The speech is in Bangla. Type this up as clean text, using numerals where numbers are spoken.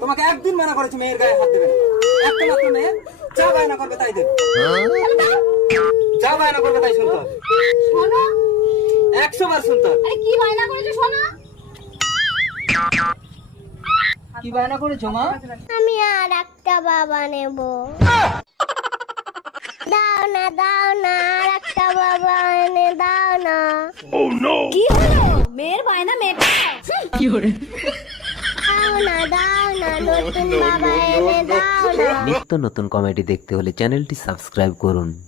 তোমাকে একদিন মানা করেছি মেয়ের গায়ে হাত দেবে না। একটা মাত্র মেয়ে যা বায়না করবে তাই দেবে, যা বায়না করবে তাই শুনতে হবে। শোনো 100 বার শুনতে হবে। আরে কি বায়না করেছো শোনো? কি বায়না করেছো মা? আমি আর একটা বাবা নেব। দাও না আর একটা বাবা এনে দাও না। কি হলো? মেয়ের বায়না মেয়েটা দাও না নতুন বাবা এনে দাও না। নিত্য নতুন কমেডি দেখতে হলে চ্যানেলটি সাবস্ক্রাইব করুন।